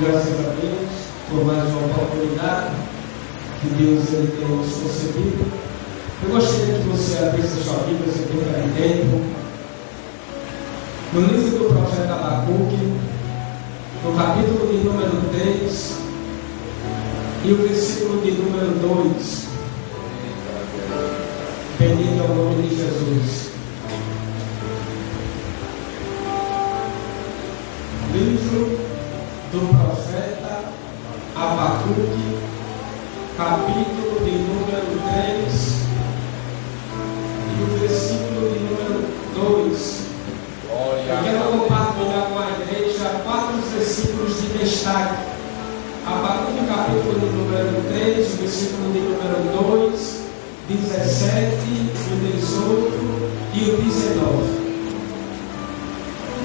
Graças a Deus por mais uma oportunidade que Deus ele tem nos concedido. Eu gostaria que você abrisse a sua Bíblia, se tiver tempo, no livro do profeta Abacuque, no capítulo de número 3 e o versículo de número 2. Bendito é o nome de Jesus. Livro do profeta Abacuque, capítulo de número 3 e o versículo de número 2. Eu quero compartilhar com a igreja 4 versículos de destaque. Abacuque, capítulo de número 3, versículo de número 2, 17, o 18 e o 19.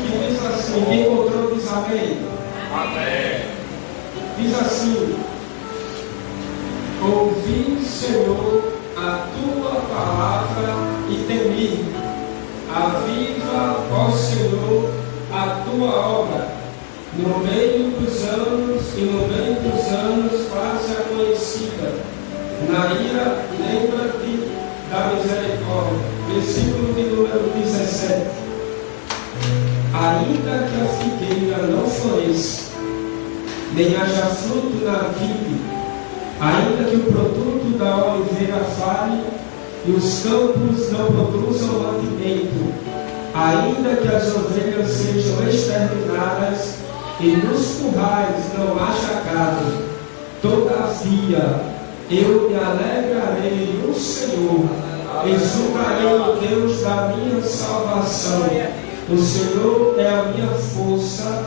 Que diz assim, quem encontrou diz amém. Amém. Diz assim: ouvi, Senhor, a tua palavra e temi. Aviva, ó Senhor, a tua obra. No meio dos anos e no meio dos anos faça conhecida. Na ira, lembra-te da misericórdia. Versículo de número 17. Ainda que a figueira não floresça, nem haja fruto na vide, ainda que o produto da oliveira falhe, e os campos não produzam mantimento, ainda que as ovelhas sejam exterminadas, e nos currais não haja gado, todavia eu me alegrarei no Senhor, exultarei no Deus da minha salvação. O Senhor é a minha força,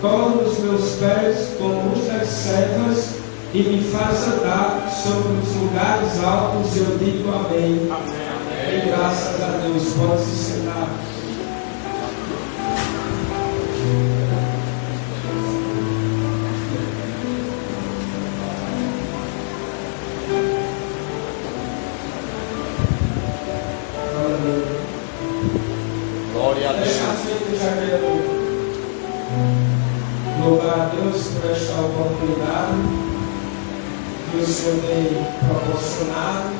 torna os meus pés como os das servas e me faz andar sobre os lugares altos. Eu digo amém. Amém. E graças a Deus, pode se sentar. Glória a Deus. Já quero louvar a Deus por esta oportunidade que o Senhor tem proporcionado.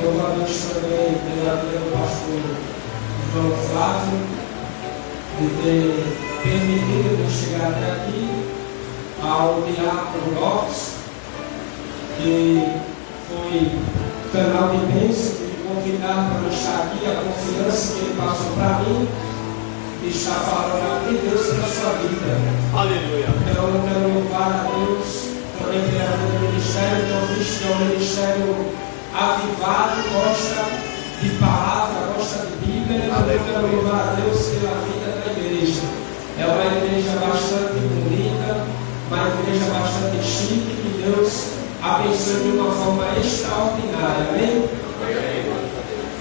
Louvo a Deus também pela vida do pastor João Flávio, de ter permitido eu chegar até aqui, ao diácono Lopes, que foi canal de bênção, convidar para eu estar aqui, a confiança que ele passou para mim, e está falando de Deus na sua vida. Aleluia. Então eu quero louvar a Deus também pela vida do ministério, que eu visto que é um ministério avivado, gosta de palavra, gosta de Bíblia. Então eu quero louvar a Deus pela vida da igreja. É uma igreja bastante bonita, uma igreja bastante chique, que Deus abençoe de uma forma extraordinária. Amém?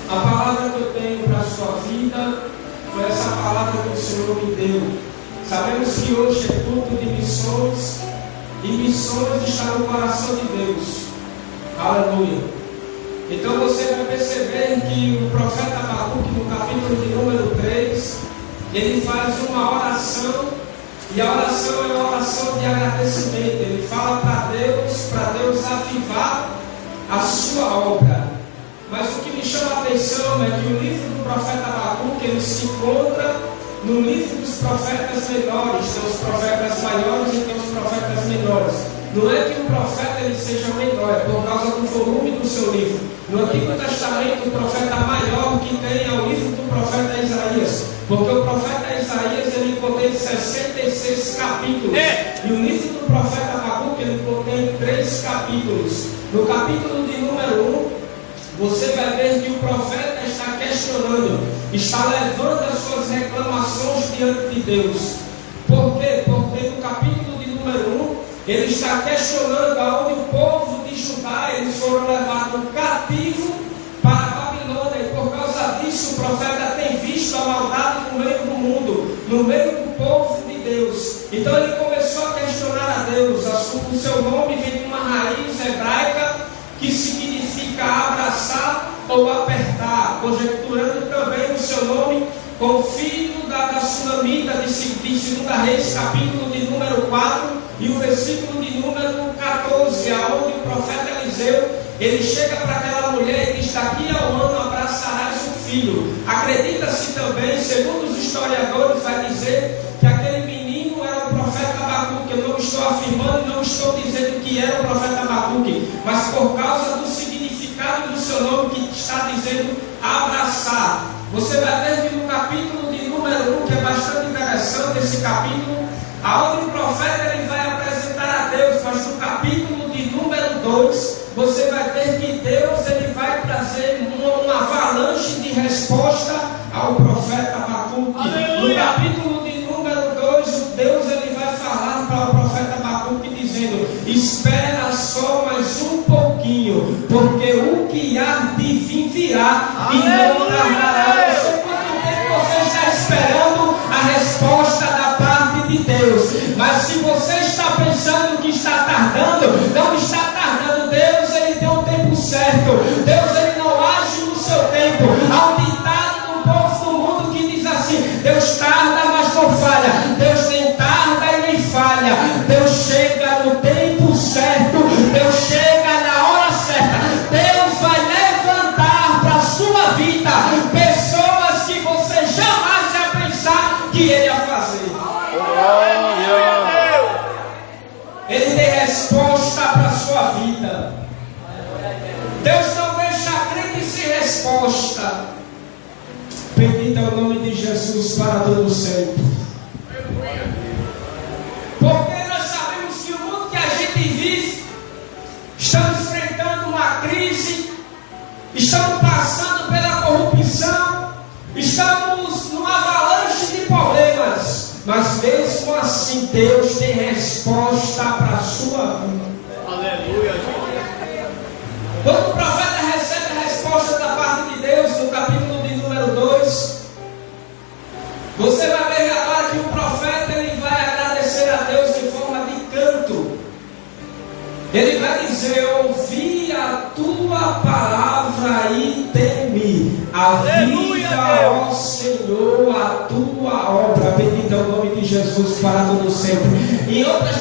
A palavra que eu tenho para a sua vida foi essa palavra que o Senhor me deu. Sabemos que hoje é culto de missões, e missões está no coração de Deus. Aleluia. Então você vai perceber que o profeta Abacuque, no capítulo de número 3, ele faz uma oração, e a oração é uma oração de agradecimento. Ele fala para Deus avivar a sua obra. Mas o que me chama a atenção é que o livro do profeta Abacuque, ele se encontra no livro dos profetas menores. Tem os profetas maiores e tem os profetas menores. Não é que o profeta ele seja menor, é por causa do volume do seu livro. No Antigo Testamento, o profeta maior que tem é o livro do profeta Isaías, porque o profeta Isaías ele contém 66 capítulos, e o livro do profeta Abacuque ele contém 3 capítulos. No capítulo de número 1, você vai ver que o profeta está questionando, está levando as suas reclamações diante de Deus. Por quê? Porque no capítulo de número 1, ele está questionando aonde o povo de Judá, eles foram levados cativo para a Babilônia, e por causa disso o profeta tem visto a maldade no meio do mundo, no meio do povo de Deus. Então ele começou a questionar a Deus. O seu nome vem de uma raiz hebraica que significa abraçar ou apertar, conjecturando também o seu nome com filho da Sunamita de de 2 Reis, capítulo de número 4 e o versículo de número 14, aonde o profeta Eliseu, ele chega para aquela mulher e diz: daqui a um ano abraçarás um filho. Acredita-se também, segundo os historiadores, vai dizer que aquele menino era o profeta Abacuque. Eu não estou afirmando, não estou dizendo que era o profeta Abacuque, mas por causa do significado do seu nome, que está dizendo abraçar. Você vai ver que no capítulo de número 1, que é bastante interessante esse capítulo, aonde o profeta ele vai apresentar a Deus, mas no capítulo de número 2, você vai ver que Deus ele vai trazer uma avalanche de resposta ao profeta Abacuque. No capítulo de número 2, Deus ele vai falar para o profeta Abacuque dizendo: espera só mais um pouquinho, porque o que há de vir virá e não tardará. Eu sei quanto tempo você está esperando a resposta da parte de Deus, mas se você está pensando que está tardando, não está tardando. Deus ele tem um tempo certo. Deus ele não age no seu tempo. Há um ditado do povo do mundo que diz assim: Deus tarda, mas não falha. Deus nem tarda e nem falha. Deus chega no tempo certo. Deus chega na hora certa. Deus vai levantar para a sua vida pessoas que você jamais ia pensar que ele ia fazer. Ele tem resposta para a sua vida. Deus não deixa a crente sem resposta. Bendito é o nome de Jesus para todo sempre. Porque nós sabemos que o mundo que a gente vive, estamos enfrentando uma crise, estamos passando pela corrupção, estamos numa avalanche de problemas, mas mesmo assim Deus tem resposta para a sua vida. Aleluia. Quando o profeta recebe a resposta da parte de Deus, no capítulo de número 2, você vai ver agora que o profeta ele vai agradecer a Deus em forma de canto. Ele vai dizer: ouvi a tua palavra e temi. Aviva, ó Senhor, a tua obra. Bendito é o nome de Jesus para todo sempre. Em outras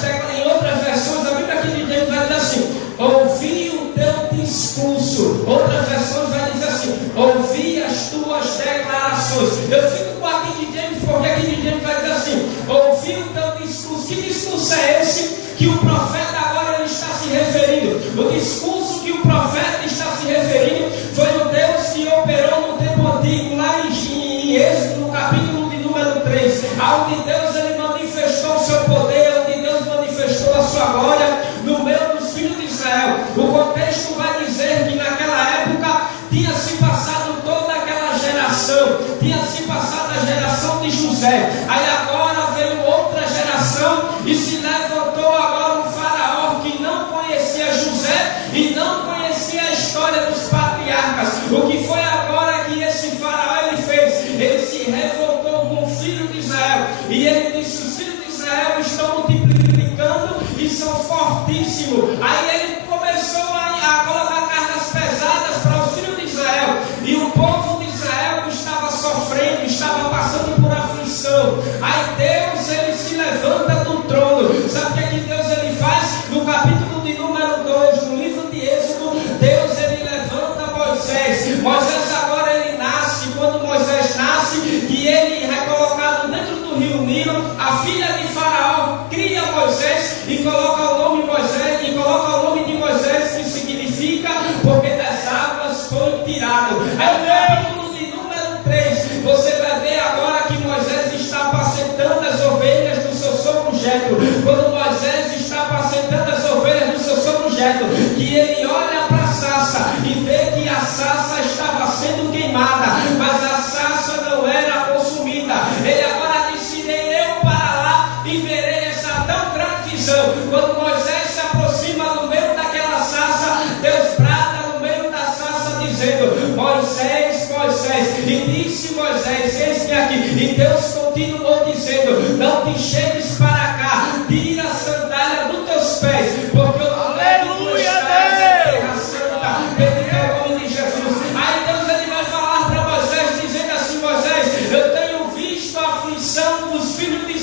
versões, a Bíblia aqui de Deus vai dizer assim: ouvi o teu discurso. Outras versões vai dizer assim: ouvi as tuas declarações. Eu fico com a King James, porque a King James vai dizer assim: ouvi o teu discurso. Que discurso é esse que o profeta agora ele está se referindo? O discurso que o profeta está se referindo foi o Deus que operou no tempo antigo, lá em Êxodo, no capítulo de número 3, onde Deus ele manifestou o seu poder, onde Deus manifestou a sua glória no meio dos filhos de Israel. O contexto vai dizer que naquela época tinha se passado toda aquela geração, tinha se passado a geração de José. Aí agora veio outra geração e se levantou agora um faraó que não conhecia José e não conhecia a história dos patriarcas. O que foi agora que esse faraó ele fez? Ele se revoltou com o filho de Israel e ele disse: os filhos de Israel estão multiplicando e são fortíssimos. Aí ele começou a colocar cargas pesadas para os filhos de Israel, e o povo de Israel estava sofrendo, estava passando por aflição. Aí Deus ele se levanta do trono. Sabe o que Deus ele faz? No capítulo de número 2, no livro de Êxodo, Deus ele levanta Moisés. Moisés agora ele nasce. Quando Moisés nasce, que ele é colocado dentro do rio Nilo, a filha de Faraó cria Moisés e coloca o nome Moisés, e coloca o nome de Moisés, que significa porque das águas foi tirado. Aí no capítulo de número 3, você vai ver agora que Moisés está apacentando as ovelhas do seu sogro Jetro. Quando Moisés está apacentando as ovelhas do seu sogro Jetro, que ele olha para a sarça e vê que a sarça estava sendo queimada, mas a sarça não era consumida. Ele agora disse: irei eu para lá e verei essa tão grande visão. Quando Moisés se aproxima no meio daquela sarça, Deus brada no meio da sarça dizendo: Moisés, Moisés. E disse Moisés: eis-me aqui. E Deus continuou dizendo: não te chegues para cá, tira a sandália dos teus pés, porque eu não levo tu estás em terra santa. Bendito é o nome de Jesus. Aí Deus ele vai falar para Moisés, dizendo assim: Moisés, eu tenho visto a aflição dos filhos de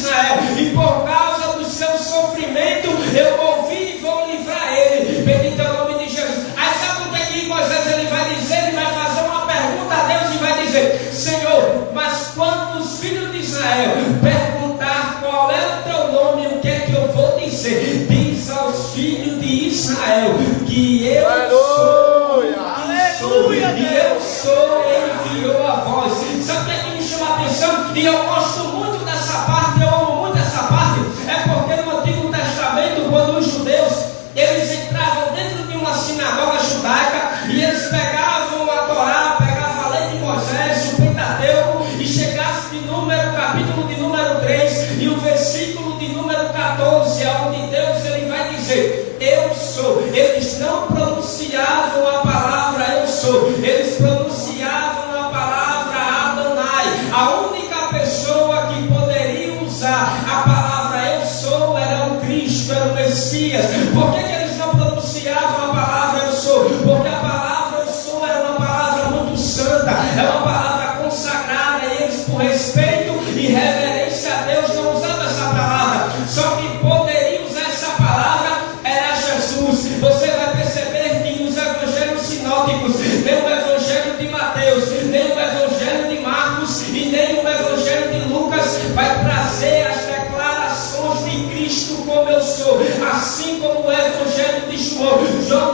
Israel, que eu sou, e eu sou, enviou a voz. Sabe o que é que me chama a atenção? E eu gosto muito dessa parte, eu amo muito essa parte, é porque no Antigo Testamento, quando os judeus, eles entravam dentro de uma sinagoga judaica, e eles pegavam a Torá, pegavam a lei de Moisés, o Pentateuco, e chegasse de número, capítulo de número 3, e o versículo de número 14, onde Deus ele vai dizer, eu sou. Eles não pronunciavam a palavra eu sou, eles pronunciavam a palavra Adonai. A única pessoa que poderia usar a palavra eu sou era o Cristo, era o Messias. Por que eles não pronunciavam a palavra eu sou? Porque a palavra eu sou era uma palavra muito santa, é uma palavra consagrada, e eles, por respeito e reverência a Deus, não usavam essa palavra. Só que poderia usar essa palavra era Jesus. Você vai perceber que nos evangelhos sinóticos, nem o evangelho de Mateus, nem o evangelho de Marcos e nem o evangelho de Lucas vai trazer as declarações de Cristo como eu sou, assim como o evangelho de João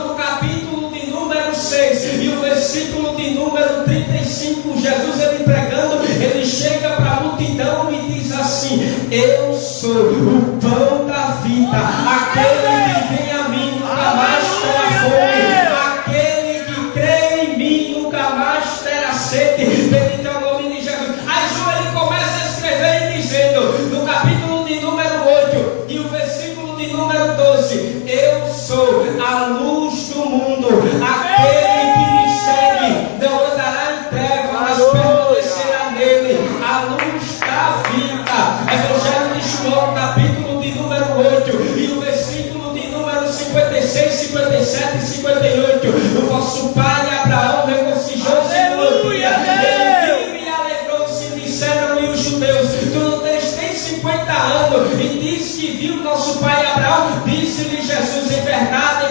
no capítulo de número 6 e o versículo de número 35, Jesus ele pregando, ele chega para a multidão e diz assim, eu sou o pão da vida, aquele que vem a mim nunca mais terá fome, aquele que crê em mim nunca mais terá sede, bendito é o nome de Jesus. Aí João ele começa a escrever e dizendo, no capítulo de número 8 e o versículo de número 12, eu sou a luz do mundo, aquele que me segue não andará em trevas, mas permanecerá nele a luz da vida. Evangelho de João, capítulo de número 8 e o versículo de número 56, 57 e 58. O vosso pai Abraão regozijou-se no dia, ele viu e alegrou-se, disseram-lhe os judeus, tu não tens nem 50 anos e diz que viu nosso pai Abraão. Disse-lhe Jesus, em verdade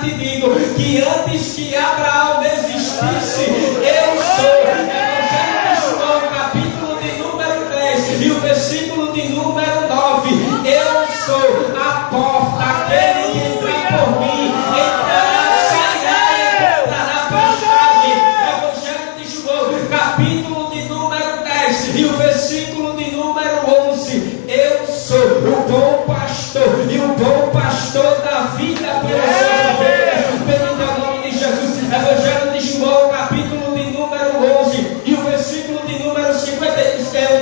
te digo, que antes que Abraão existisse, eu sou. Evangelho de João, capítulo de número 10 e o versículo de número 9, eu sou a porta, aquele que entra por mim entrará, sairá e encontrará pastagem. Evangelho de João, capítulo de número 10 e o versículo de número 11, eu sou o bom pastor, e o bom pastor da vida pelas ovelhas. Bendito é o nome de Jesus. Evangelho de João, capítulo de número 11 e o versículo de número 50,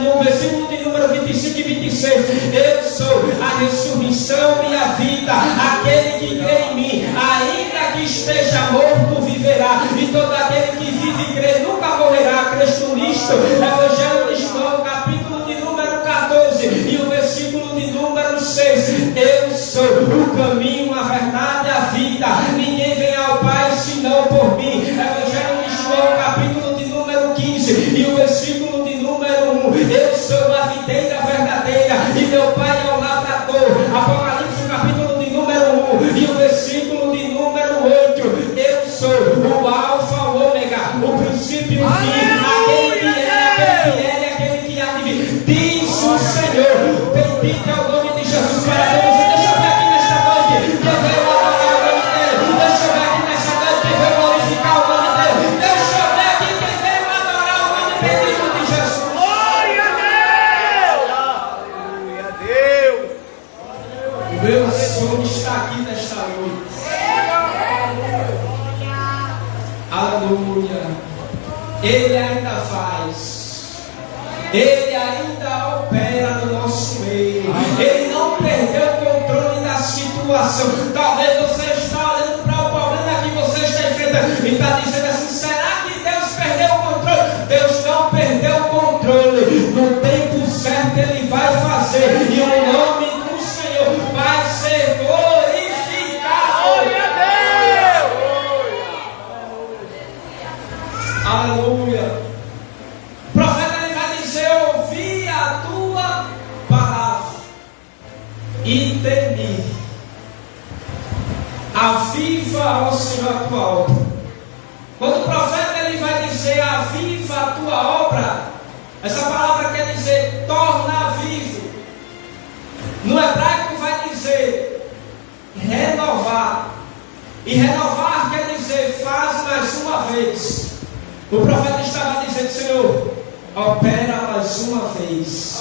no versículo de número 25 e 26, eu sou a ressurreição e a vida, aquele que crê em mim, ainda que esteja morto, viverá, e todo aquele que vive e crê nunca morrerá. Cristo nisto. Evangelho de João, capítulo de número 14 e o versículo de número 6, eu sou o caminho, a verdade e a vida, ninguém vem ao Pai senão por mim. Evangelho de João, capítulo de número 15 e o versículo de número 1, eu sou a videira verdadeira e meu Pai é o lavrador. Apocalipse, capítulo de número 1 e o versículo de número 8, eu sou o alfa, o ômega, o princípio e o fim, aquele que é, aquele que há de vir, diz o Senhor. Bendito é o nome de Jesus. Para Deus, deixa eu ver aqui nesta noite que veio adorar o nome dele, deixa eu ver aqui nesta noite que veio glorificar o nome dele, deixa eu ver aqui que veio adorar o nome bendito de Jesus. Glória a Deus! O meu Senhor está aqui nesta noite. Aleluia. Ele ainda faz, ele ainda opera no nosso meio, ele não perdeu o controle da situação. Talvez você está olhando para o problema que você está enfrentando e está dizendo assim, será que Deus perdeu o controle? Deus não perdeu o controle. No tempo certo ele vai fazer, e o nome do Senhor vai ser glorificado. Glória a Deus! Aleluia. O profeta ele vai dizer, ouvi a tua palavra e temi. Aviva, ó Senhor, a tua obra. Quando o profeta ele vai dizer, aviva a tua obra, essa palavra quer dizer, torna vivo. No hebraico vai dizer, renovar, mais uma vez.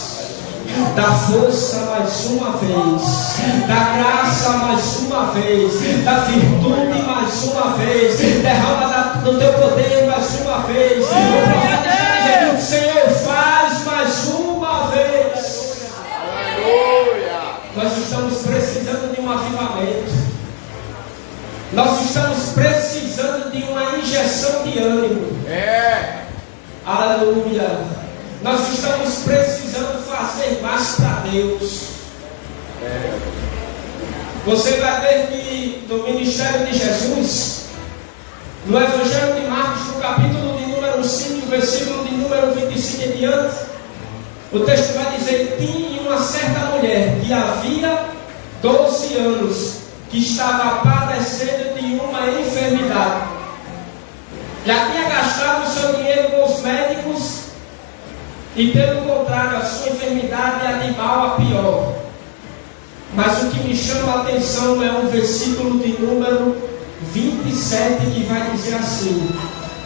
Dá força mais uma vez, dá graça mais uma vez, dá virtude mais uma vez, derrama do teu poder mais uma vez. O profeta está dizendo: Senhor, faz mais uma vez. Aleluia. Nós estamos precisando de um avivamento, nós estamos precisando de uma injeção de ânimo. Aleluia. Nós estamos precisando fazer mais para Deus. Você vai ver que no ministério de Jesus, no Evangelho de Marcos, no capítulo de número 5, versículo de número 25 em diante, o texto vai dizer: tinha uma certa mulher que havia 12 anos, que estava padecendo de uma enfermidade. Já tinha gastado o seu dinheiro com os médicos, e pelo contrário, a sua enfermidade é de mal a pior. Mas o que me chama a atenção é um versículo de número 27 que vai dizer assim: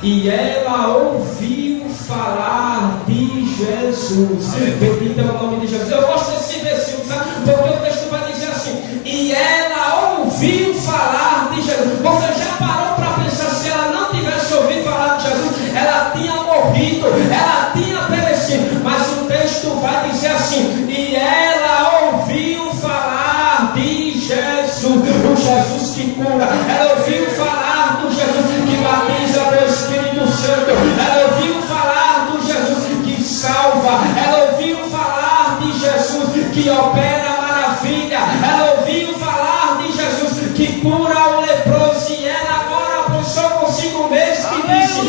e ela ouviu falar de Jesus. Bendito é o nome de Jesus. Eu gosto desse versículo, sabe? Porque o texto vai dizer assim: e ela ouviu falar de Jesus. Você já parou para pensar, se ela não tivesse ouvido falar de Jesus, ela tinha morrido, ela tinha perecido. Mas o texto vai dizer assim: e ela ouviu falar de Jesus, o Jesus que cura. Ela ouviu falar do Jesus que batiza no Espírito Santo. Ela ouviu falar do Jesus que salva. Ela ouviu falar de Jesus que opera maravilha. Ela ouviu falar de Jesus que cura o leproso. E ela agora pensou consigo mesmo e disse: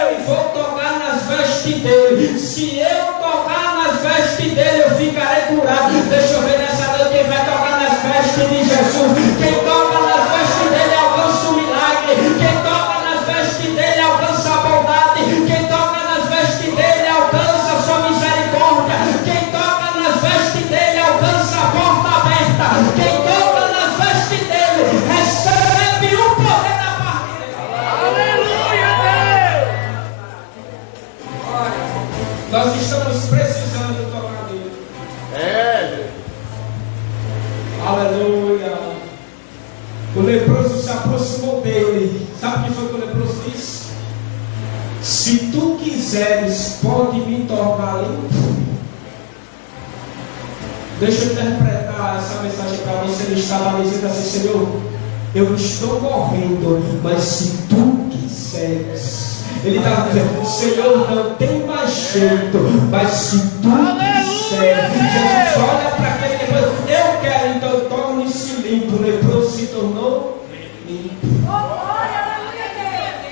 eu vou tocar nas vestes dele. Se eu tocar nas vestes dele, eu ficarei curado. Deixa eu ver nessa noite quem vai tocar nas vestes de Jesus. Quem toca nas vestes dele alcança o milagre. Quem toca nas vestes dele alcança a bondade. Quem toca nas vestes dele alcança a sua misericórdia. Quem toca nas vestes dele alcança a porta aberta. Quem toca nas vestes dele recebe o poder da parte dele. Aleluia, Deus. Nós estamos precisando tocar nele. Aleluia. O leproso se aproximou dele. Sabe o que foi que o leproso disse? Se tu quiseres, pode me tornar limpo. Deixa eu interpretar essa mensagem para você. Ele estava dizendo assim: Senhor, eu estou morrendo, mas se tu quiseres. Ele estava dizendo: Senhor, não tem mais jeito, mas se tu quiseres. Jesus olha para aquele leproso: eu quero, então torne-se limpo. O leproso se tornou limpo.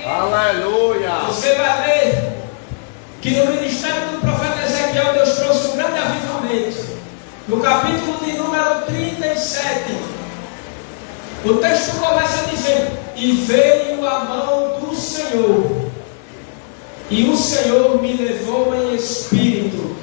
Aleluia. Você vai ver que no ministério do profeta Ezequiel, Deus trouxe um grande avivamento. No capítulo de número 37, o texto começa dizendo: e veio a mão do Senhor, e o Senhor me levou em espírito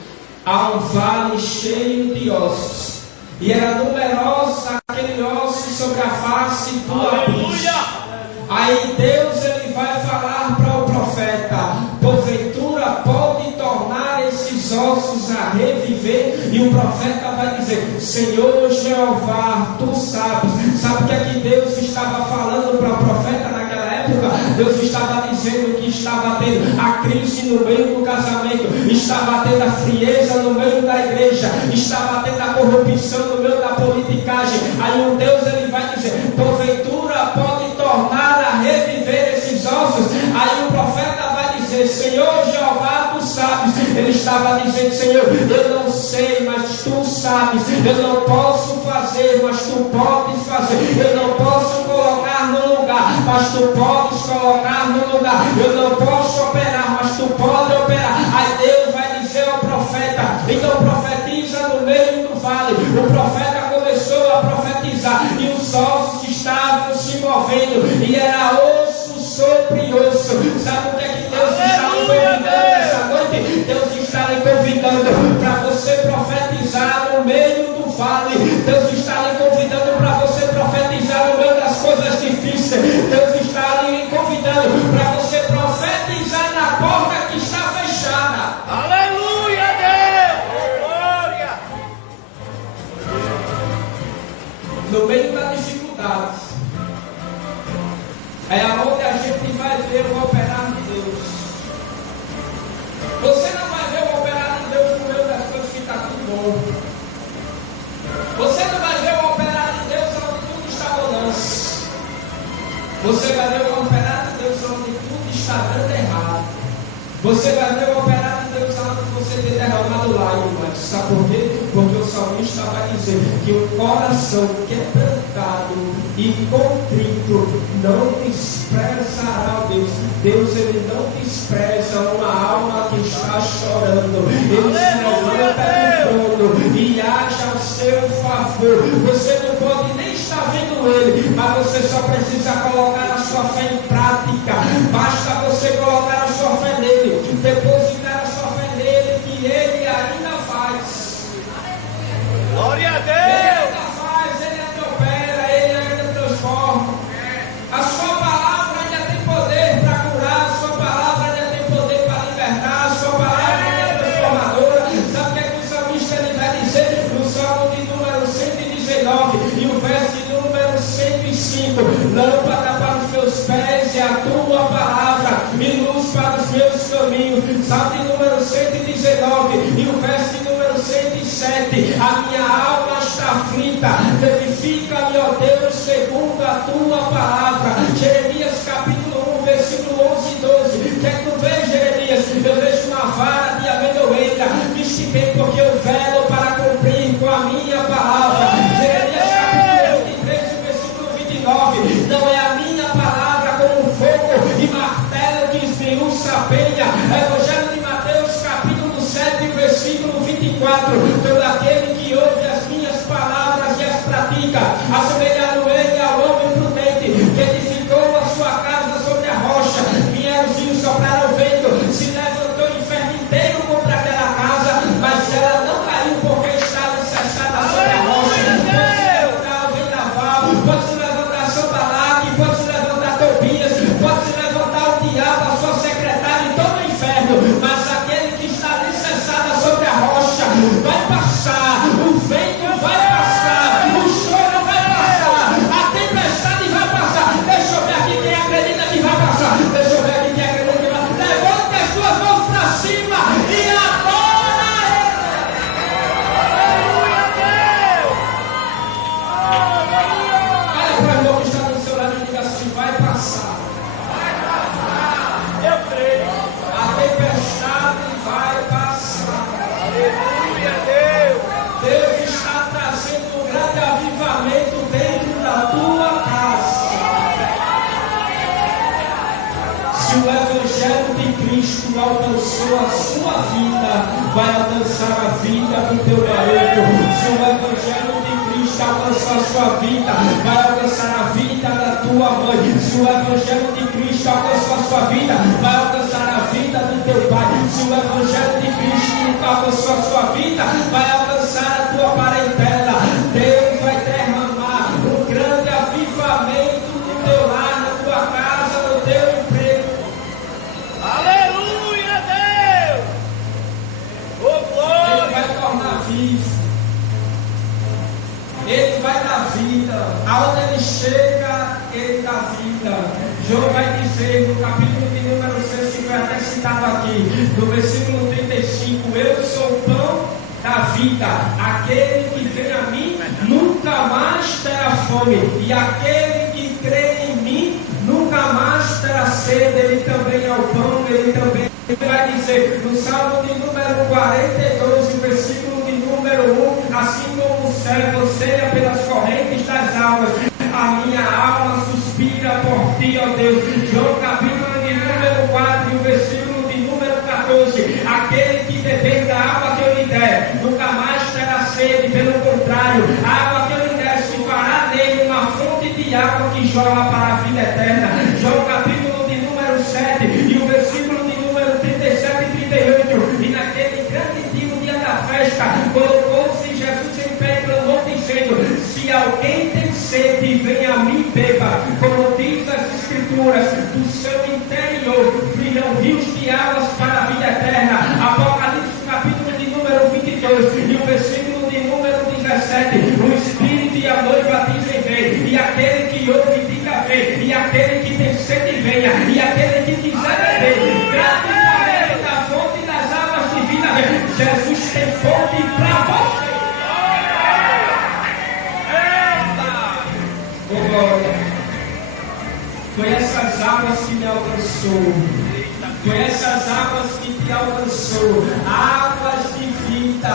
a um vale cheio de ossos, e era numerosa aquele osso sobre a face do abismo. Aí Deus ele vai falar para o profeta: porventura pode tornar esses ossos a reviver? E o profeta vai dizer: Senhor Jeová, tu sabes. Sabe o que é que Deus estava falando para o profeta naquela época? Deus estava dizendo que estava tendo a crise no meio do casamento, estava tendo a frieza no meio da igreja, estava tendo a corrupção no meio da politicagem. Aí o Deus ele vai dizer: porventura pode tornar a reviver esses ossos? Aí o profeta vai dizer: Senhor Jeová, tu sabes. Ele estava dizendo: Senhor, eu não sei, mas tu sabes. Eu não posso fazer, mas tu podes fazer. Eu não posso colocar no lugar, mas tu podes colocar no lugar. Eu não posso operar, mas tu pode operar. Aí Deus vai dizer ao profeta: então profetiza no meio do vale. O profeta começou a profetizar e os ossos estavam se movendo, e era osso sobre osso. Sabe o que é que Deus está lhe convidando essa noite? Deus está lhe convidando para você profetizar no meio do vale. Deus está lhe convidando para você profetizar no meio das coisas difíceis. Deus está lhe convidando para você profetizar na porta que está fechada. Aleluia. Você vai ver o operário de Deus lá que você ter derramado lágrimas. Sabe por quê? Porque o salmista vai dizer que o coração quebrantado e contrito não desprezará o Deus. Deus, ele não despreza uma alma que está chorando. Ele se levanta do trono e age ao seu favor. Você não pode nem estar vendo ele, mas você só precisa colocar a sua fé em prática. Basta você colocar a sua fé nele, depositar a sua fé nele, que ele ainda faz. Glória a Ele Deus! ainda faz, ele ainda opera, ele ainda transforma. A sua palavra ainda tem poder para curar, a sua palavra ainda tem poder para libertar, a sua palavra ainda é transformadora. Sabe o que é que o salmista ele vai dizer? No Salmo de número 119 e o verso de número 105: lâmpada para os meus pés e a tua palavra, e luz para os meus caminhos. Salmo de número 119 e o verso de número 107: a minha alma está aflita, verifica-me, ó Deus, segundo a tua palavra. Jeremias capítulo 1, versículo 11 e 12. O que é que tu vês, Jeremias? Eu vejo uma vara de amendoeira, viste bem, porque eu velo para cumprir com a minha palavra. Jeremias capítulo 23, versículo 29. Não é a minha palavra como fogo e martelo que esmiuça a penha. Evangelho de Mateus capítulo 7, versículo 24. Todo aquele que ouve as minhas palavras e as pratica, assemelhado ele ao homem prudente, que edificou a sua casa sobre a rocha. Vieram os rios, sopraram o vento, se levantou o inferno inteiro contra aquela casa, mas ela não caiu porque estava alicerçada sobre a rocha. Pode se levantar o vendaval, pode se levantar Sanbalate, pode se levantar Tobias, pode se levantar o diabo, a sua secretária e todo o inferno, mas aquele que está alicerçado sobre a rocha vai passar, o vento vai passar, o choro vai passar, a tempestade vai passar. Deixa eu ver aqui quem acredita que vai passar. Deixa eu ver aqui quem acredita que vai passar. Levante as suas mãos para cima e adora ele. Olha para o irmão que está do seu lado e diga assim: vai passar. Eu creio. A tempestade vai passar. Aleluia, Deus! Deus está trazendo um grande avivamento dentro da tua casa. Se o Evangelho de Cristo alcançou a sua vida, vai alcançar a vida do teu garoto. Se o Evangelho de Cristo alcançou a sua vida, vai alcançar a vida da tua mãe. Se o Evangelho de Cristo alcançou a sua vida, vai alcançar a vida do teu pai. Se o Evangelho de Cristo alcançou a sua vida, vai alcançar a tua parentela. Deus vai derramar um grande avivamento no teu lar, na tua casa, no teu emprego. Aleluia, Deus! Oh, Ele glória! vai tornar vivo. Ele vai dar vida. Aonde ele chega, ele dá vida. João vai dizer no capítulo de número 6, que foi até citado aqui, no versículo 35: eu sou o pão da vida. Aquele que vem a mim nunca mais terá fome, e aquele que crê em mim nunca mais terá sede. Ele também é o pão, ele também. Ele vai dizer no Salmo de número 42, versículo de número 1: assim como o céu anseia pelas correntes das águas, a minha alma suspira por ti, ó Deus. João capítulo de número 4, e o versículo de número 14: aquele que beber da água que eu lhe der, nunca mais terá sede, pelo contrário, a água que eu lhe der se fará nele uma fonte de água que jorra para a vida eterna. João capítulo de número 7, e o versículo de número 37 e 38: e naquele grande dia, o dia da festa, colocou-se Jesus em pé e clamou, dizendo: se alguém tem sede, venha a mim, beba. Como diz as Escrituras, do seu interior fluirão rios de águas para a vida eterna. Apocalipse capítulo de número 22 e o versículo de número 17: o Espírito e a noiva dizem: vem. E aquele que ouve, diga: vem. E aquele que tem sede, venha. E aquele que quiser beber gratuitamente da fonte das águas de vida, vem. Jesus tem fonte para você. Glória. Foi essas águas que me alcançou. Foi essas águas que te alcançou, águas de vida.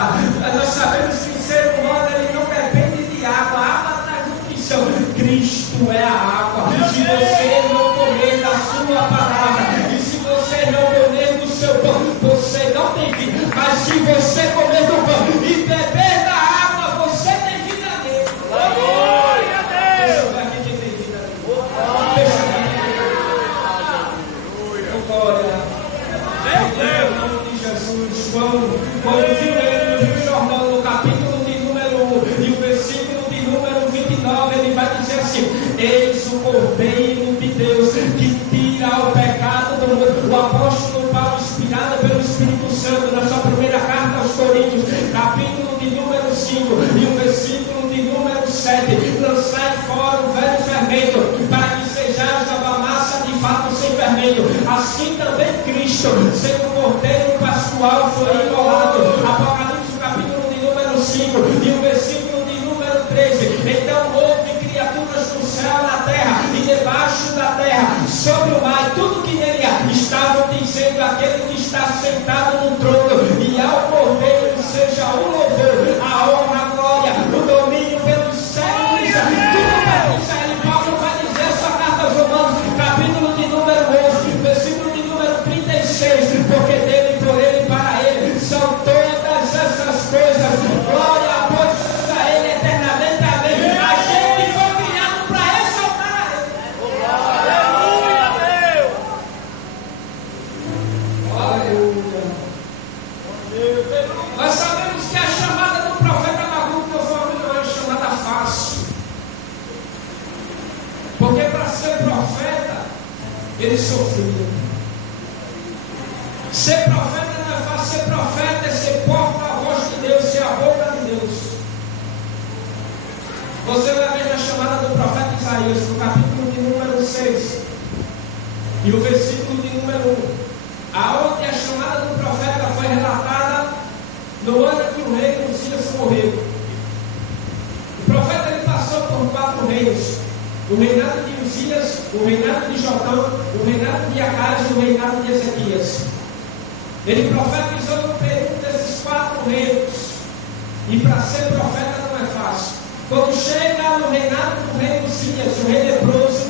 Nós sabemos que o ser humano ele não depende de água, a água traz nutrição. Cristo é a água. Se você não comer da sua palavra, e se você não comer do seu pão, você não tem vida. Mas se você comer do pão e beber da água, você tem vida nele. Glória a Deus! Deixa eu ver aqui quem tem vida nele. Deixa eu ver aqui quem tem vida nele. Glória. Em nome de Jesus, quando viu ele no Rio Jordão, no capítulo de número 1 e o versículo de número 29, ele vai dizer assim: eis o Cordeiro de Deus que tira o pecado do mundo. O apóstolo Paulo, inspirado pelo Espírito Santo, na sua primeira carta aos Coríntios, capítulo de número 5 e o versículo de número 7, lançai fora o velho fermento, para que sejais nova massa de fato sem fermento. Assim também Cristo, sendo o Cordeiro Pascual, foi imolado. Apocalipse, capítulo de número 5 e o versículo de número 13. Então houve criaturas no céu, na terra e debaixo da terra, sobre o mar, tudo que nele há, estavam dizendo: aquele que está sentado no trono e ao Cordeiro seja o louvor, a honra, a glória, o domínio pelos séculos. Tudo pertence a ele. Paulo vai dizer essa carta aos Romanos, capítulo de número 11, versículo de número 36, porque dele, por ele e para ele são todas essas coisas. Glória, pois a ele eternamente. Amém. A gente foi criado para exaltar ele. Aleluia a Deus! Aleluia. Nós sabemos que a chamada do profeta Abacuque não é chamada fácil. Porque para ser profeta, ele sofreu. Ser profeta não é fácil. Ser profeta é ser porta-voz de Deus, ser a boca de Deus. Você vai ver na chamada do profeta Isaías, no capítulo de número 6 e o versículo de número 1, aonde a chamada do profeta foi relatada no ano que o rei Uzias morreu. O profeta ele passou por 4 reinos: o reinado de Uzias, o reinado de Jotão, o reinado de Acais e o reinado de Ezequias. Ele profetizou no período desses 4 reinos. E para ser profeta não é fácil. Quando chega no reinado do rei Uzias, o rei leproso,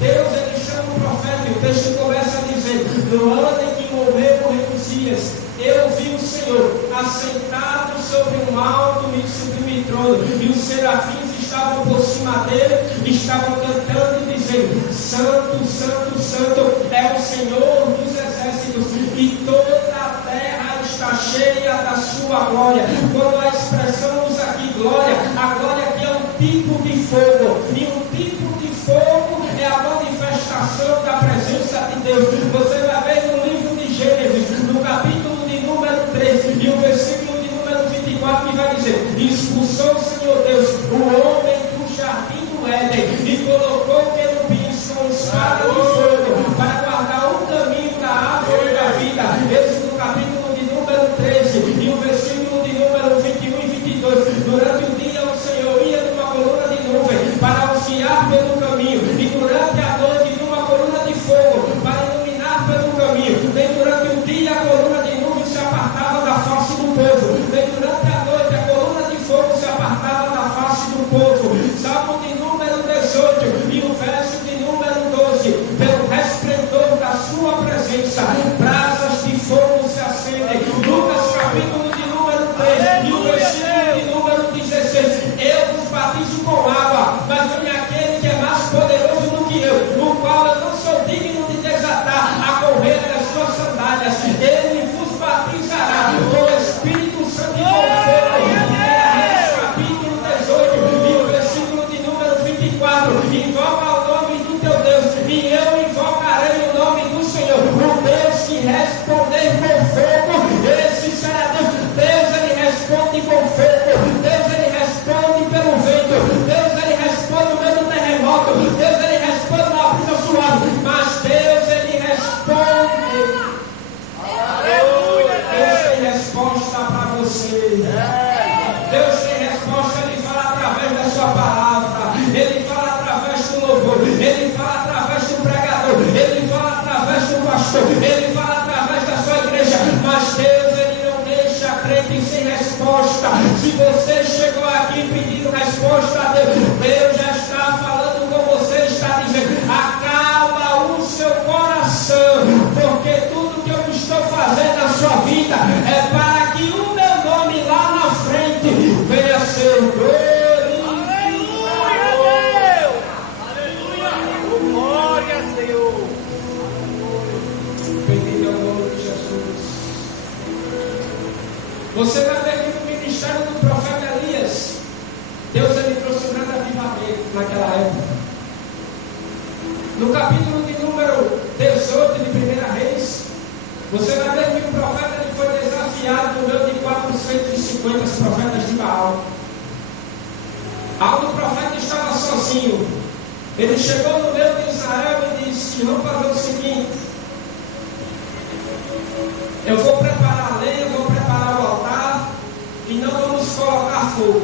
Deus ele chama o profeta e o texto começa a dizer: no ano em que morreu o rei Uzias, eu vi o Senhor assentado sobre um alto e sublime trono, e os serafins estavam por cima dele, estavam cantando e dizendo: Santo, Santo, Santo é o Senhor dos exércitos, e toda a terra está cheia da sua glória. Quando a expressão usa aqui glória, a glória aqui é um tipo de fogo, e um tipo de fogo é a manifestação da presença de Deus. Você vai ver no livro de Gênesis, no capítulo de número 3 e o versículo de número 24, que vai dizer: expulsou o Senhor Deus o homem do jardim do Éden e colocou querubins com espada de fogo para guardar o caminho da árvore da vida. Esse no capítulo de número 13 e o versículo de número 21 e 22. Durante o dia o Senhor ia numa coluna de nuvem para auxiliar pelo caminho, e durante a noite numa coluna de fogo para iluminar pelo caminho. Nem durante o dia a coluna de nuvem se apartava da face do povo, nem durante a noite a coluna de fogo se apartava da face do povo. resposta. Se você chegou aqui pedindo resposta a Deus, Deus já está falando com você, está dizendo: acalma o seu coração, porque tudo que eu estou fazendo na sua vida é para que o meu nome lá na frente venha a ser glorificado. Aleluia, Deus! Aleluia! Glória, Senhor! Bendito é o nome de Jesus. Você vai ver que no ministério do profeta Elias, Deus ele trouxe um grande avivamento naquela época. No capítulo de número 18 de 1 Reis, você vai ver que o profeta ele foi desafiado no meio de 450 profetas de Baal. Aonde o profeta estava sozinho, ele chegou no meio de Israel e disse: vamos fazer o seguinte, eu vou preparar a lenha, vou preparar o altar e não vamos colocar fogo.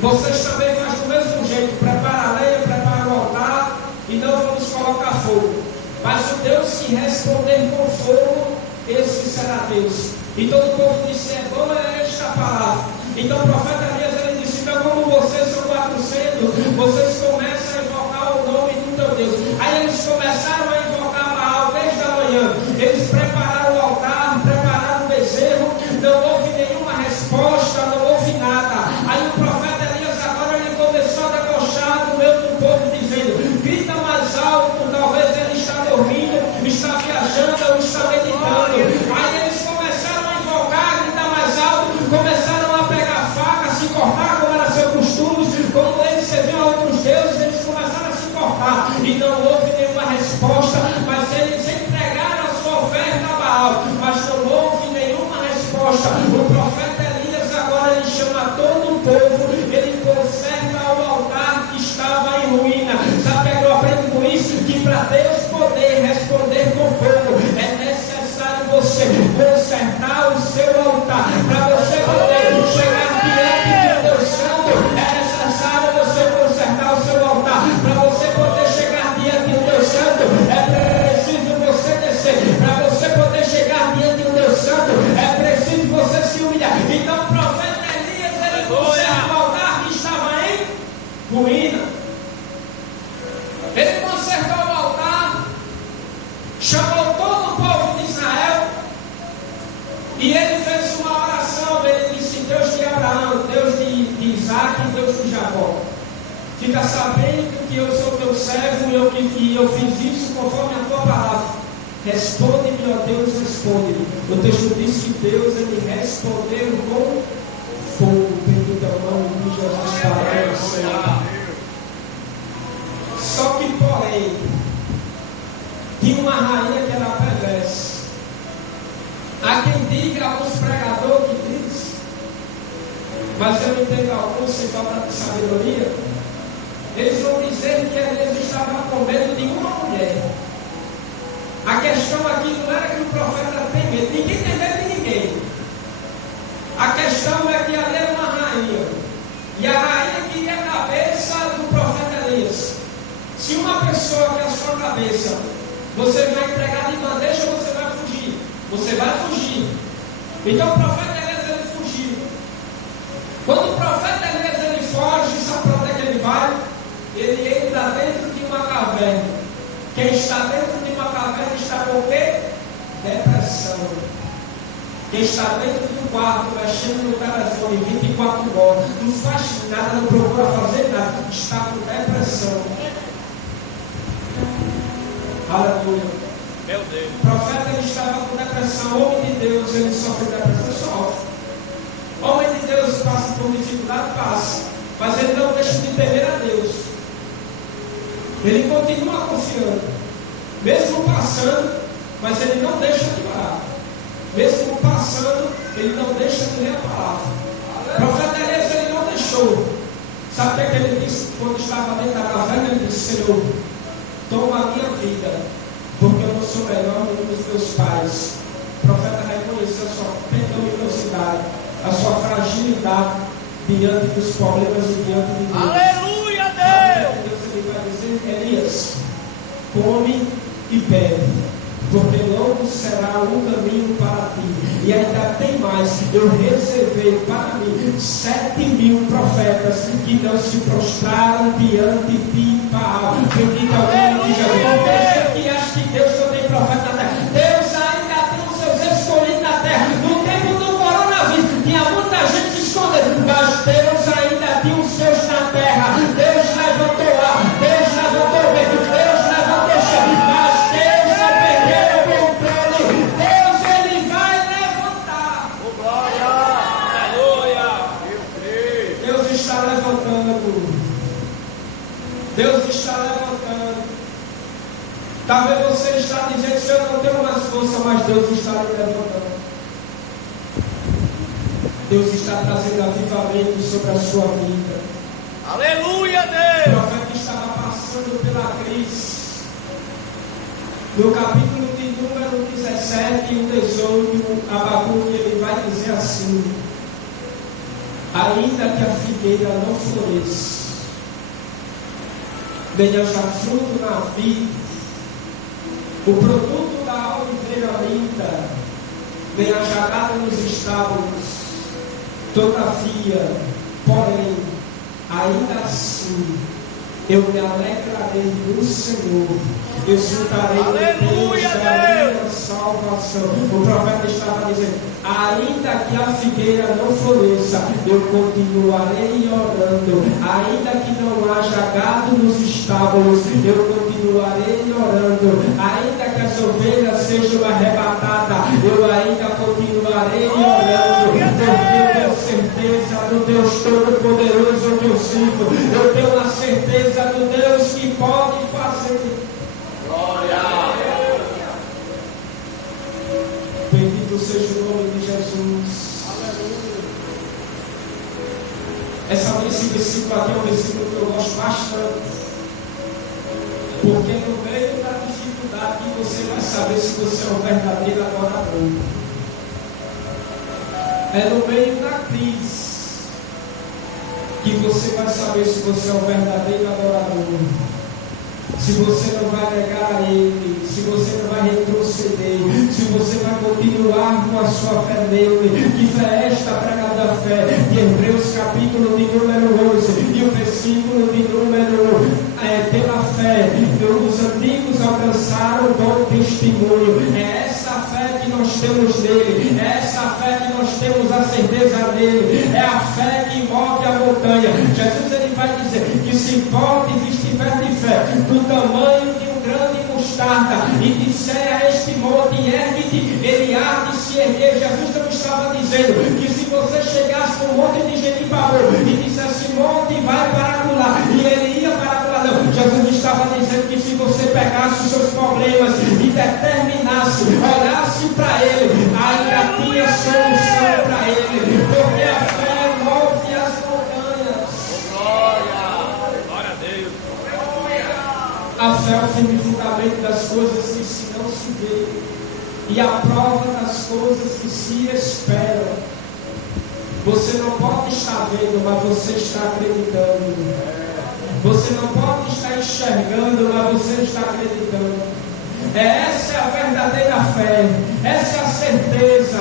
Vocês também fazem do mesmo jeito, prepara a lenha, prepara o altar e não vamos colocar fogo. Mas o Deus que responder com fogo, esse será Deus. E todo o povo disse: é boa esta palavra. Então o profeta Elias ele disse: então, como vocês são 400, vocês começam a invocar o nome do teu Deus. Aí eles começaram a invocar Baal desde a manhã. Eles prepararam o altar, prepararam o bezerro, não houve nenhuma resposta, não houve nada. Aí o profeta Elias agora ele começou a debochar no meio do povo, dizendo: grita mais alto, talvez ele está dormindo, está viajando ou está meditando. Aí eles começaram a invocar, gritar mais alto, começaram a pegar faca, se cortar, como era seu costume, como eles serviam a outros deuses, eles começaram a se cortar, e não houve nenhuma resposta, mas eles entregaram a sua oferta a Baal, mas não houve nenhuma resposta. O profeta Elias agora ele chama todo o povo, ele conserta o altar que estava em ruína. Sabe o que eu aprendo com isso? Que para Deus poder responder com fogo, é necessário você consertar o seu altar. Para você poder chegar diante de Deus Santo, é necessário você consertar o seu altar. Para você poder chegar diante de Deus Santo, é preciso você descer. Para você poder chegar diante de Deus Santo, é preciso você se humilhar. Então o profeta Elias ele conserta o altar que estava em ruína. Ele consertou o altar, chamou todo o povo de Israel e ele fez uma oração. Ele disse: Deus de Abraão, Deus de Isaac e Deus de Jacó, fica sabendo que eu sou teu servo e eu fiz isso conforme a tua palavra. Responde-me, ó Deus, responde-me. O texto diz que Deus ele respondeu com fogo. Bendito é o nome de Jesus para o Senhor. Só que, porém, tinha uma rainha que era perversa. Há quem diga, alguns pregadores que diz, mas eu entendo alguns sem falta de sabedoria, eles vão dizer que Elias estava com medo de uma mulher. A questão aqui não era que o profeta tem medo, ninguém tem medo de ninguém. A questão é que ali era uma rainha, e a rainha queria a cabeça do profeta Elias. Se uma pessoa quer a sua cabeça, você vai entregar de bandeja ou você vai fugir? Você vai fugir. Então o profeta Elias ele fugiu. Quando o profeta Elias ele foge, sabe para onde é que ele vai? Ele entra dentro de uma caverna. Quem está dentro de uma caverna está com o quê? Depressão. Quem está dentro do quarto, mexendo no telefone 24 horas, não faz nada, não procura fazer nada, está com depressão. Aleluia. Meu Deus. O profeta ele estava com depressão. Homem de Deus, ele sofre depressão, sofre. Homem de Deus passa por dificuldade, passa. Mas ele não deixa de temer a Deus. Ele continua confiando. Mesmo passando, mas ele não deixa de orar. Mesmo passando, ele não deixa de ler a palavra. O profeta Elias ele não deixou. Sabe o que ele disse quando estava dentro da caverna? Ele disse: Senhor, toma a minha vida, porque eu não sou melhor do que os meus pais. O profeta reconheceu a sua pecaminosidade, a sua fragilidade diante dos problemas e diante de Deus. Aleluia, Deus! Deus ele vai dizer: Elias, come e bebe. porque longo será o caminho para ti. E ainda tem mais, eu reservei para mim 7.000 profetas que não se prostraram diante de Baal. Bendito alguém que já que acha que Deus só tem profeta na terra. Deus ainda tem os seus escolhidos na terra. No tempo do coronavírus, tinha muita gente se escondendo, mas Deus ainda tinha os seus na terra. Deus levantou A, Deus levantou B, Deus levantou C, mas Deus não perdeu o controle. Deus, Ele vai levantar. Oh, glória! Aleluia! Eu creio. Deus está levantando. Deus está levantando. Talvez você está dizendo, Senhor, eu não tenho mais força, mas Deus está lhe levantando. Deus está trazendo avivamento sobre a sua vida. Aleluia, O Deus! profeta estava passando pela crise. No capítulo de número 17 e 18, Abacuque, ele vai dizer assim: ainda que a figueira não floresça, nem haja fruto na vida, o produto da oliveira linda, nem haja nada nos estábulos, todavia, porém, ainda assim, eu me alegrarei no Senhor, exultarei no Deus da minha salvação. O profeta estava dizendo: ainda que a figueira não floresça, eu continuarei orando. Ainda que não haja gado nos estábulos, eu continuarei orando. Ainda que as ovelhas sejam arrebatadas, eu ainda continuarei orando. Porque eu tenho certeza do Deus Todo-Poderoso que eu sirvo. Eu tenho a certeza do Deus que pode fazer. Glória! Bendito seja o nome de Jesus. Aleluia! Esse versículo aqui é um versículo que eu gosto bastante. Porque no meio da dificuldade você vai saber se você é um verdadeiro adorador. É no meio da crise que você vai saber se você é um verdadeiro adorador. Se você não vai negar a Ele, se você não vai retroceder, se você vai continuar com a sua fé nele. Que fé é esta, pregada fé de Hebreus capítulo de número 11 e o versículo de número pela fé os antigos alcançaram o bom testemunho. É essa fé que nós temos nele, é essa fé que nós temos a certeza nele, é a fé que move a montanha. Jesus, ele vai dizer que se importa e estiver de fé do tamanho de um grande mostarda, e disser a este monte, ergue-te, ele há de se erguer. Jesus não estava dizendo que se você chegasse no monte de Jericó e dissesse monte, vai para lá, e ele ia para lá, não. Jesus estava dizendo que se você pegasse os seus problemas e determinasse, olhasse para ele, ainda tinha solução para ele, porque a fé move as montanhas. Glória! Glória a Deus! A fé é o significamento das coisas que se não se vê e a prova das coisas que se esperam. Você não pode estar vendo, mas você está acreditando. Você não pode estar enxergando, mas você está acreditando. Essa é a verdadeira fé, essa é a certeza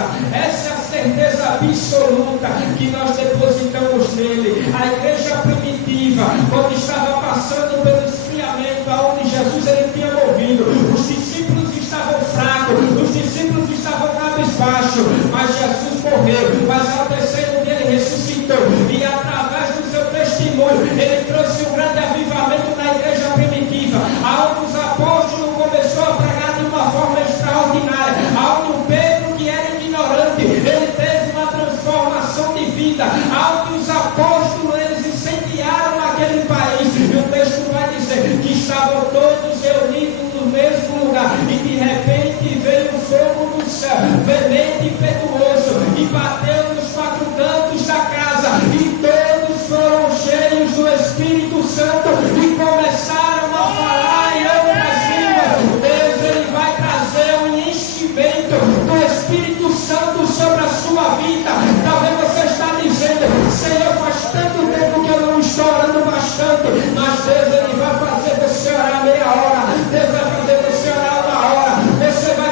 absoluta que nós depositamos nele. A igreja primitiva, quando estava passando pelo esfriamento, aonde Jesus ele tinha movido, os discípulos estavam fracos, os discípulos estavam cabisbaixos, mas Jesus morreu, mas ao terceiro dia ele ressuscitou, e através do seu testemunho, ele trouxe um grande avivamento na igreja primitiva, aonde os apóstolos começou a pregar de uma forma extraordinária, aonde o Pedro, que era ignorante, ele teve uma transformação de vida, aonde os apóstolos eles incendiaram aquele país, e o texto vai dizer que estavam todos reunidos no mesmo lugar, e de repente veio o fogo do céu, veemente e impetuoso, e bateu nos quatro cantos da casa, e todos foram cheios do Espírito Santo, e começaram a falar em outras línguas. Deus ele vai trazer um enchimento do Espírito Santo sobre a sua vida. Talvez você está dizendo: Senhor, faz tanto tempo que eu não estou orando bastante, mas Deus ele vai fazer você orar meia hora, Deus vai fazer você orar uma hora, você vai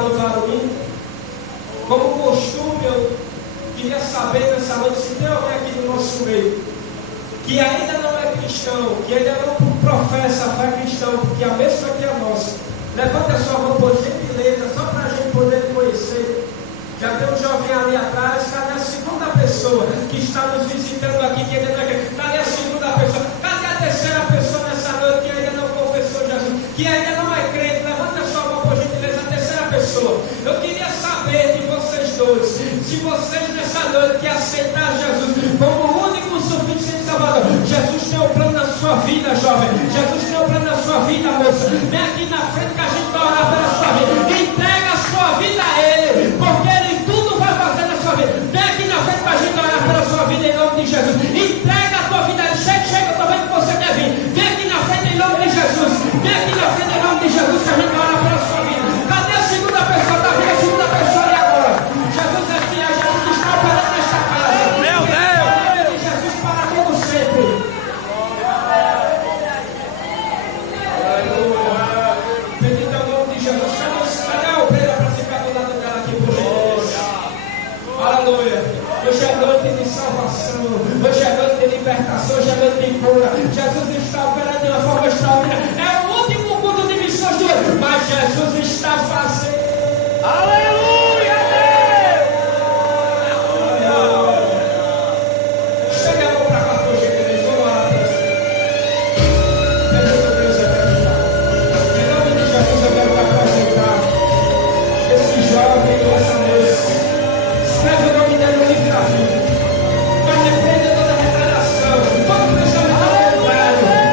para louvar o hino. Como costume, eu queria saber nessa noite se tem alguém aqui no nosso meio que ainda não é cristão, que ainda não professa a fé cristã, porque a mesma que a nossa. Levante a sua mão por gentileza, só para a gente poder conhecer. Já tem um jovem ali atrás. Cadê a segunda pessoa que está nos visitando aqui, que ainda não é crente? Cadê a segunda pessoa? Cadê a terceira pessoa nessa noite que ainda não confessou Jesus, que ainda não é crente? Levante a sua mão por gentileza, a terceira pessoa. Eu queria saber de vocês dois, se vocês nessa noite que aceitar Jesus como o único suficiente Salvador. Jesus tem um plano na sua vida, jovem. Jesus tem um plano na sua vida, moça. Vem aqui na frente que a gente vai orar pela sua vida. Entrega a sua vida a Ele, porque Ele tudo vai fazer na sua vida. Vem aqui na frente que a gente vai orar pela sua vida em nome de Jesus. Entrega a tua vida a Ele. Chega, eu estou vendo que você quer vir. Vem aqui na frente em nome de Jesus. Vem aqui na frente em nome de Jesus que a gente vai orar pela sua vida. Cadê a segunda pessoa? Está vindo a segunda pessoa ali agora. Jesus é fiel, Jesus está operando nesta casa. Meu Deus! Jesus para todo sempre. Bendito é o nome de Jesus. Cadê a obreira para ficar do lado dela aqui por gentileza? Aleluia. Hoje é noite de salvação. Hoje é noite de libertação. Hoje é noite de cura. Jesus está operando de uma forma extraordinária. É o último culto de missões do ano, mas Jesus está fazendo. Aleluia, Chega a mão para cá, por gentileza. Vamos lá, Deus. Bendito Deus, eu quero estar. Em nome de Jesus, eu quero te apresentar esse jovem e essa moça. Escreve o nome dele no livro da vida. Mas repreenda toda retardação, todo pensamento ao contrário.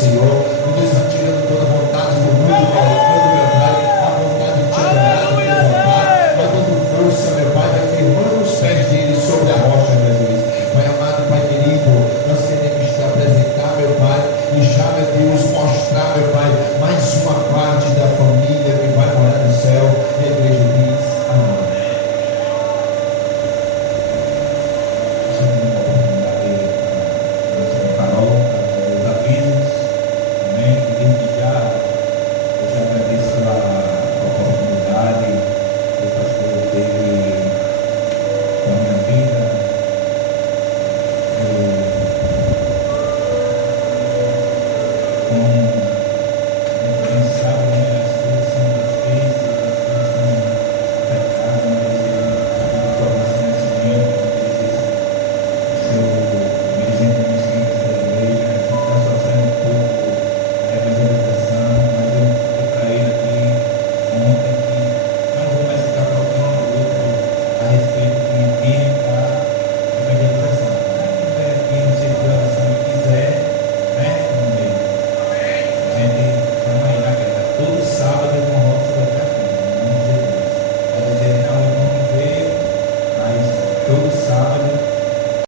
Senhor. E Deus está tirando toda